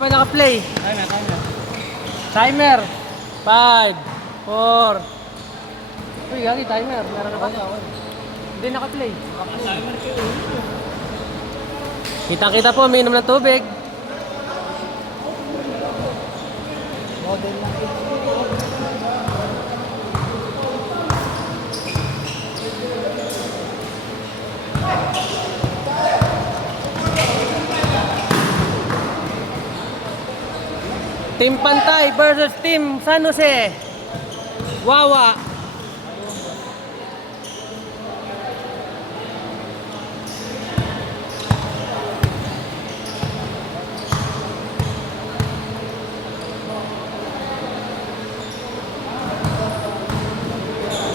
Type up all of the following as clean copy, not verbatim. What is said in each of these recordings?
Pa naka-play. Timer. 5, 4. Uy, gagi timer. Meron na ba? Hindi naka-play. Kita-kita po, umiinom ng tubig. Model lang. Team Pantay versus Team San Jose. Wawa.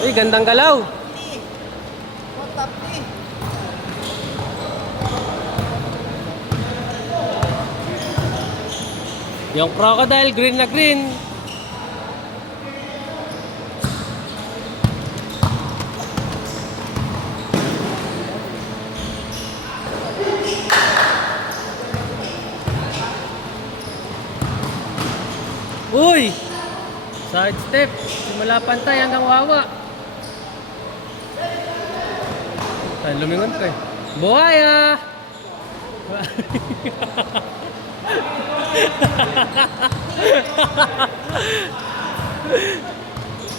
Uy, gandang galaw. Yung crocodile, green na green. Uy! Side step. Simula Pantay hanggang Wawa. Ay, lumingon ka eh. Buhaya!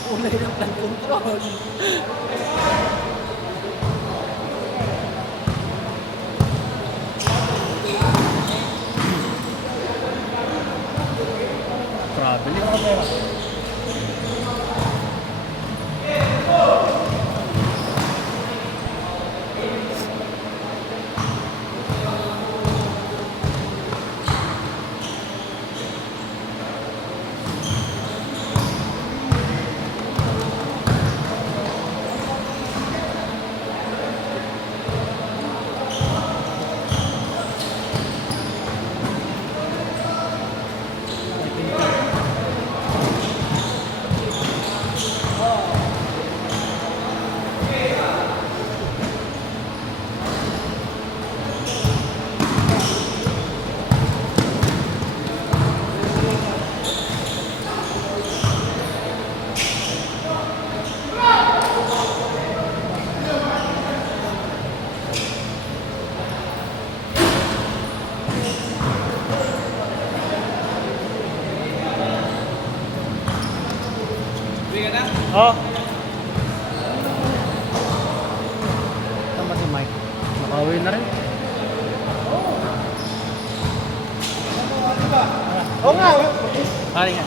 Ulay ng plan control. Traveling. Oh. Tama si Mike. Nakauwi na rin. Oo nga. Hari nga.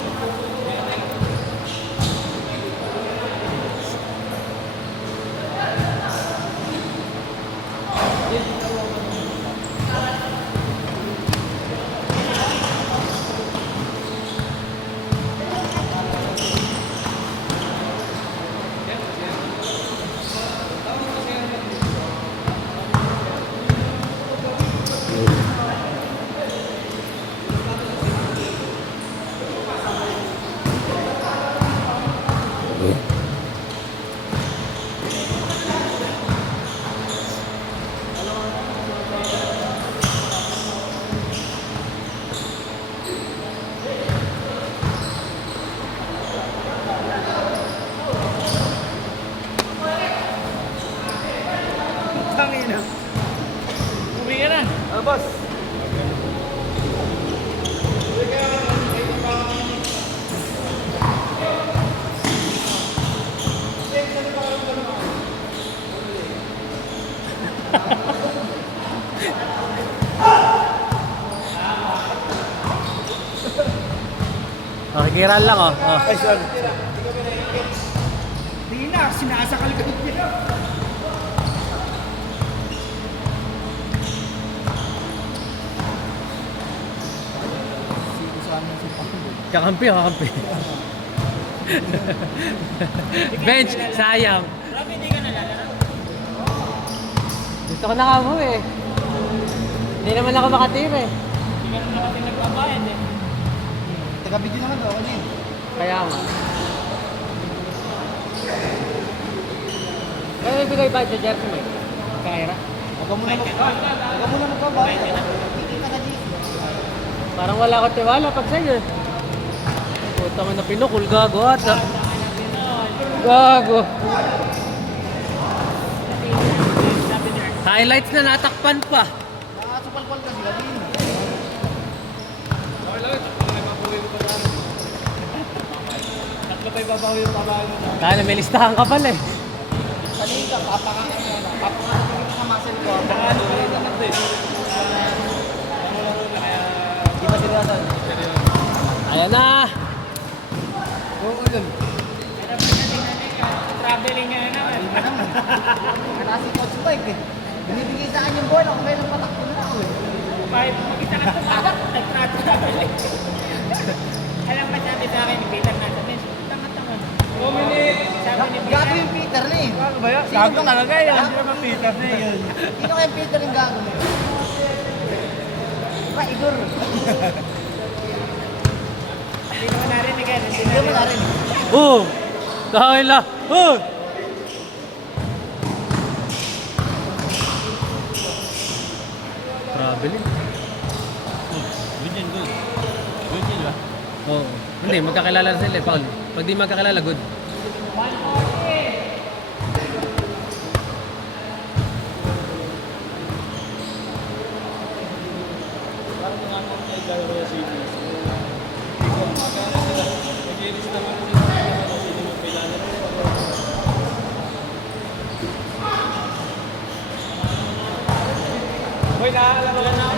Tangina. Uwi ka na. Boss. Nakikiran lang oh. Oh. Ay, sorry. Di na, sinasakal ka niya. Kakampi, kakampi. Bench, sayang. Grabe, hindi ka nalalaro. Gusto ko nakamo eh. Hindi naman ako makatira eh. Hindi ka naman kasi nagbabayad eh. Taga-video naman daw, ano yun? Kaya nga. Kaya ibigay ba sa jersey mo eh? Kaira? Huwag mo na magbabayad. Hindi ka na-GC. Parang wala akong tiwala pag sa'yo eh. Puta mo na pinukul, gago ata. Gago. Highlights na natakpan pa. Nakasupal-pal kasi gabi. Tatlo pa ibabaw yung babae mo. Kaya may listahan ka pala eh. Kanina, papakain mo na. Papakain mo sa muscle ko. Ano ko rin naman din. Di ba seryosan? Ayan na. Oo, yun. Traveling nga naman. Kasi coach bike eh. Binibigay sa akin yung bola kung kailan patakbo na ako eh. Kahit mag-isa lang sa bagat, nag-traveling. Alam ba sabi sa akin, Peter na sabi, tanga-tanga. 2 minutes. Sabi ni Gago Peter. yung Peter na eh. Gago ba yun? Sino Gago ba? talaga yun. Ha? Hindi naman Peter na yun. Sino kaya Peter yung gago na yun? Ba, Igor. Hindi naman narinig yan. Hindi mo na rin. Oh! Dahil na. Oh! Traveling. Good yan, good. Good yan ba? Oo. Hindi, magkakilala na sila eh, Paul. Pag di magkakilala, good. Boy, naaalam mo lang na ako.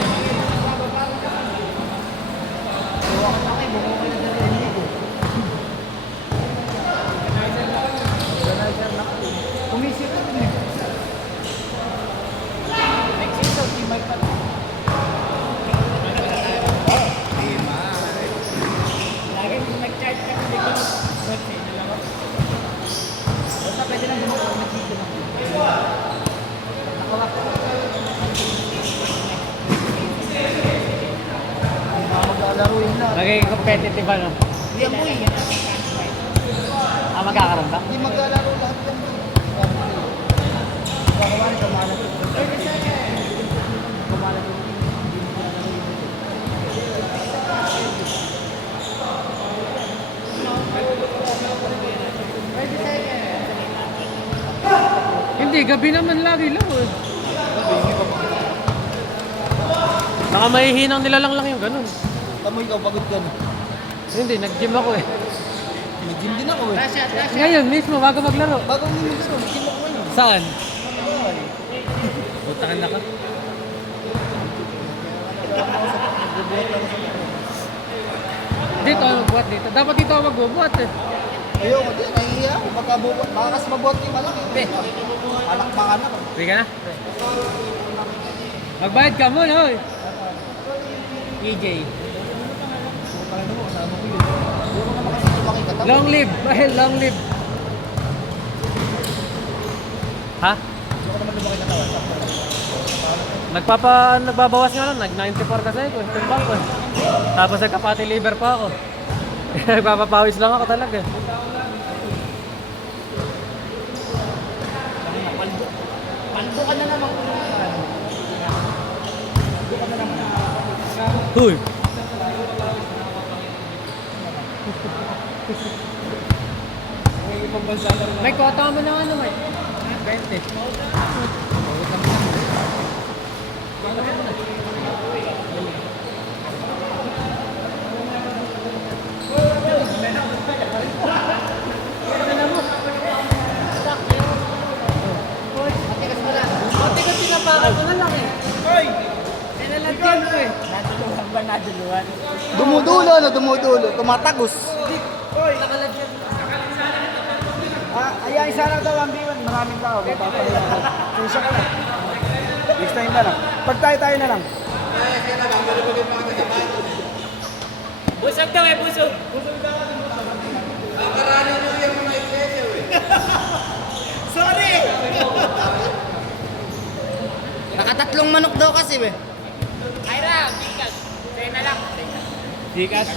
Tuwakan na kayo, bukong kayo na rin ligo. Organizer na ako. Kumisip na rin eh. Next season, di may pa. Lagi nag-chat ka sa dito. Good, sino lang ako. Basta pwede lang gumawa ng dito lang. Nakawak. Hindi na maglalaro yun lang. Naging competitive ano? Hindi mo eh. Ah, magkakaroon ba? Hindi maglalaro lahat yan. Kakawa rin sa malat. Kumalat yung hindi mo maglalaro yun. Hindi, gabi naman lagi lang eh. Baka mahihinang nilalang lang yung ganun. Tamo ikaw, pagod ka na. Hindi, nag-gym ako eh. Nag-gym din ako eh. Ngayon mismo, bago maglaro. Bago mo yung laro, nag-gym ako ngayon. Saan? Ay. Utakan na ka. Nagbubuhat lang ako. Dito ako magbuhat dito. Dapat dito ako magbubuhat eh. Ayoko din, nahihiya ako. Baka kas mabuhat yung malaki. Hindi. Alakbakan ako. Sige ka na. Magbayad ka muna, hoy. EJ. Ayoko naman kasi lumaki ka. Long live. Mahal, long live. Ha? Ayoko naman lumaki ka tawa. Nagbabawas nga lang. Nag-94 kasi ko. Timbang ko. Tapos nagkapati liver pa ako. Nagpapapawis lang ako talaga. Paldo ka na naman. Huy! May kota mo na ano, Mike? 20. Pati ka tinapakan ko na lang eh. Hoy! Sinalagyan ko eh. Naduluhan ba naduluhan? Dumudulo, no? Dumudulo. Tumatagos. Hoy! Ayan, isa lang daw ang B1. Maraming tao. Papahiya ko. Isa ka lang. Next time na lang. Pag tayo na lang. Busog daw eh, busog. Sorry! Nakatatlong manok daw kasi, we. Ira, Gikas. Sa'yo na lang. Gikas?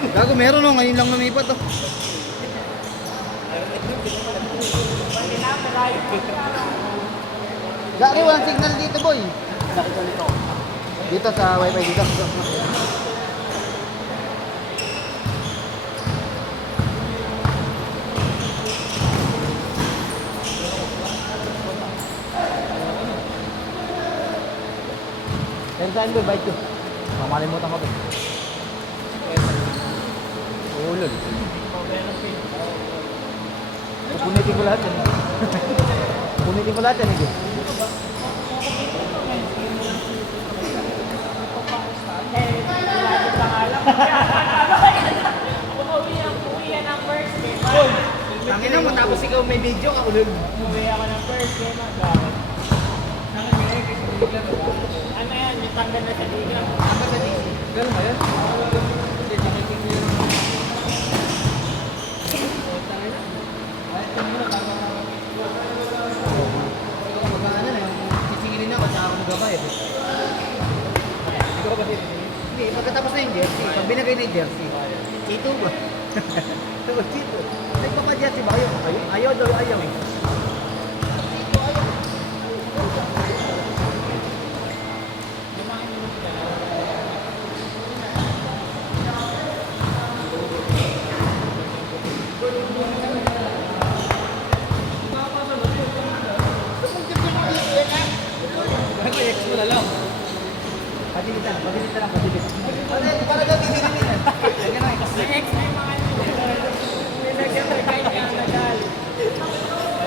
Gago, meron no, ngayon lang lumipat oh. Gari, walang signal dito boy. Nakita nito. Dito sa wifi dito. Pero saan ba bike ko? Mamalimutan ko to. Ulol. Punitin ko lahat yan. Punitin ko lahat yan eh. Umuwi ng first day. Tangina mo, tapos ikaw may video ka ulol. Umuwi ako ng first day. Ano yan? May tanggal na sa liga. Ganun ba yan? Sisingilin ako, tsaka ako magabay. Ikaw ba din? Hindi, pagkatapos na yung jersey, pag binagay na yung jersey, Chito ba? Chito. Nagpapa-jersey ba kayo? Ayaw daw, ayaw eh. Chito, ayaw. Ex mo na lang. Padilitan lang. Para daw dinilitan. Yan na. Next time mga nilagyan na kahit yung nagal.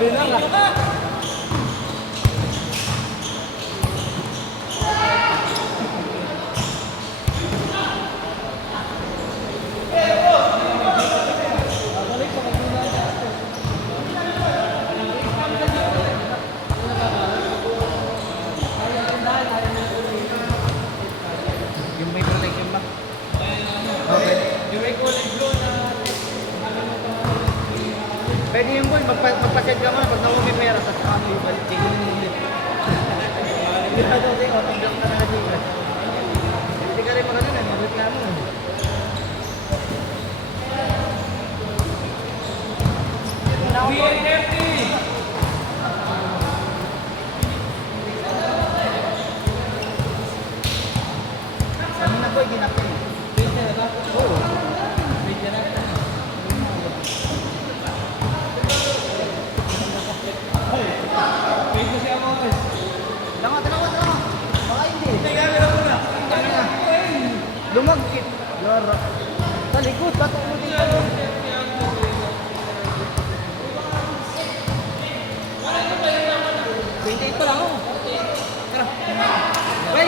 Bilang ah. Yung may protection ba? Okay. Yung may kulay blue na Pwede yung boy, magpa-set ka muna pag nakuha may pera, tapos kami ibalik. Sige mo yung ulit. Hindi pa daw sa'yo, pag-block ka na nag-iigas. Hindi ka rin magano na, mag-reklamo. Kanina boy, ginapin. Oo. Dalawa. Baka hindi. Lumagkit. Yara. Sa likod, ba't umutin ka doon? Wait pa lang ako. Tara. Bay,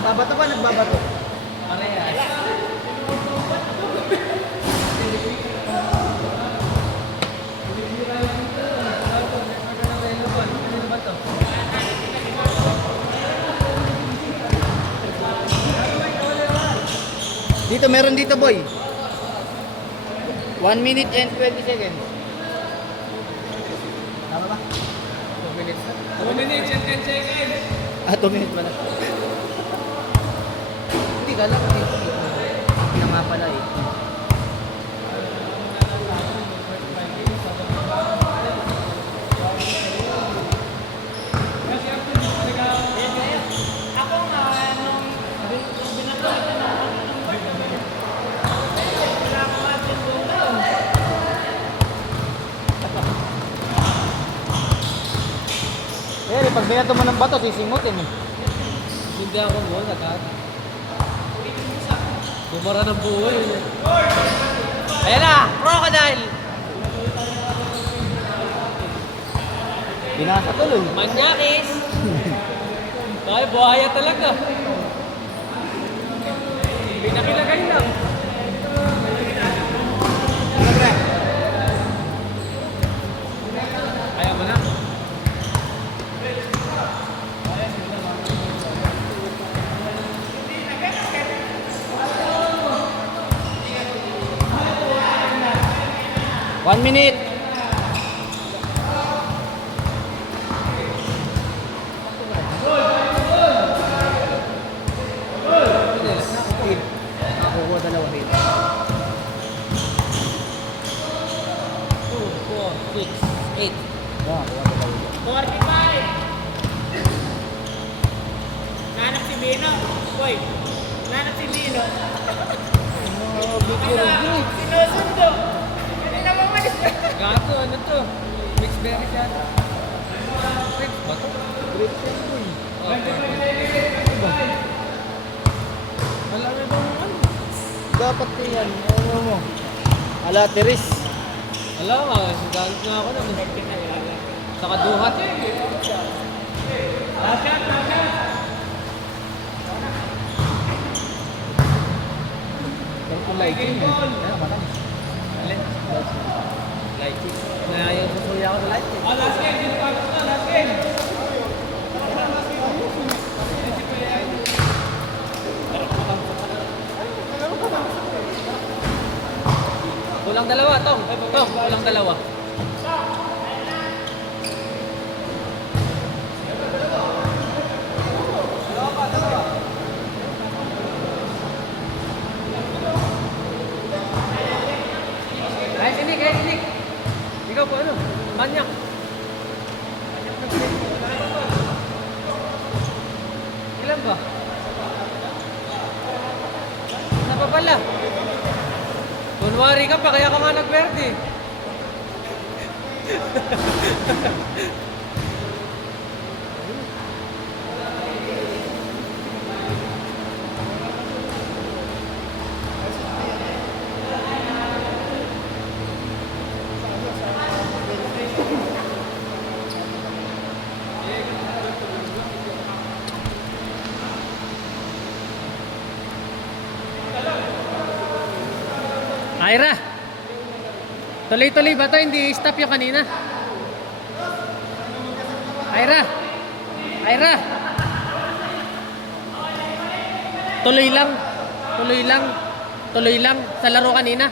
nagbabato ba? Nagbabato? Dito, meron dito boy. 1 minute and 20 seconds. Tama ba? 2 minutes. 2 minutes and 10 seconds. 2 minutes ba na? Hindi, kala ko dito. Hindi na nga pala eh. Ako nga, nung binatuloy ko na wala ko nga din doon ngayon. Eh, pag binato mo ng bato, sisingutin eh. Hindi ako mo, nagkat. Bumara ng buhay. Ayan na! Crocodile! Binasa tuloy. Manyakis! Ay, buhaya talaga. Pinakilagay lang. Ayaw mo na. 1 minute. Nakukuha dalawa hit. 2, 4, 6, 8. Nakukuha dalawa. 45! Nanap si Bino. Boy, nanap si Bino. Sinusundo. Hindi na mamalis. Gato, ano to? Mixed berry siya. Grape ba to? Great thing boy. Alam mo bang ano? Dapat yan. Ano mo? Ala, tiris. Alam nga, galit na ako nun. Saka duhat. Pero kung lighting eh. Kaya matang. Alin? Lighting. Na yung susuya ako sa lighting. Last game. Dito pa gusto na. Last game. Kulang dalawa, Tong. Tong, kulang dalawa. Ay, sini. Ikaw po ano? Banyak. Ilan ba? Isa pa pala. Kunwari ka pa, kaya ka nga nag-verde. Ira! Tuloy-tuloy ba ito? Hindi stop yung kanina. Ira! Ira! Tuloy lang. Tuloy lang. Sa laro kanina.